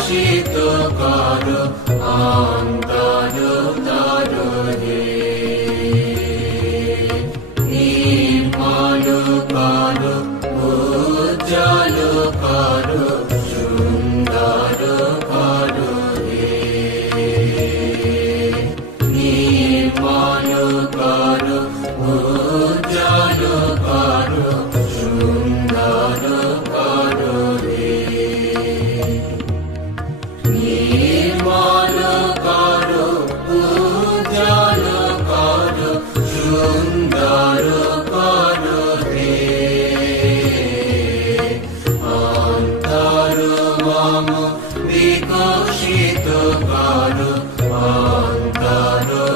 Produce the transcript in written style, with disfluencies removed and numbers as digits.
বিকশিত করো অন্তর তরুণে নির্মল করো উজ্জ্বল করো সুন্দর করো নির্মল করো উজ্জ্বল করো সুন্দর করো নির্মল করো উজ্জ্বল করো সুন্দর করো অন্তর মম বিকশিত করো অন্তর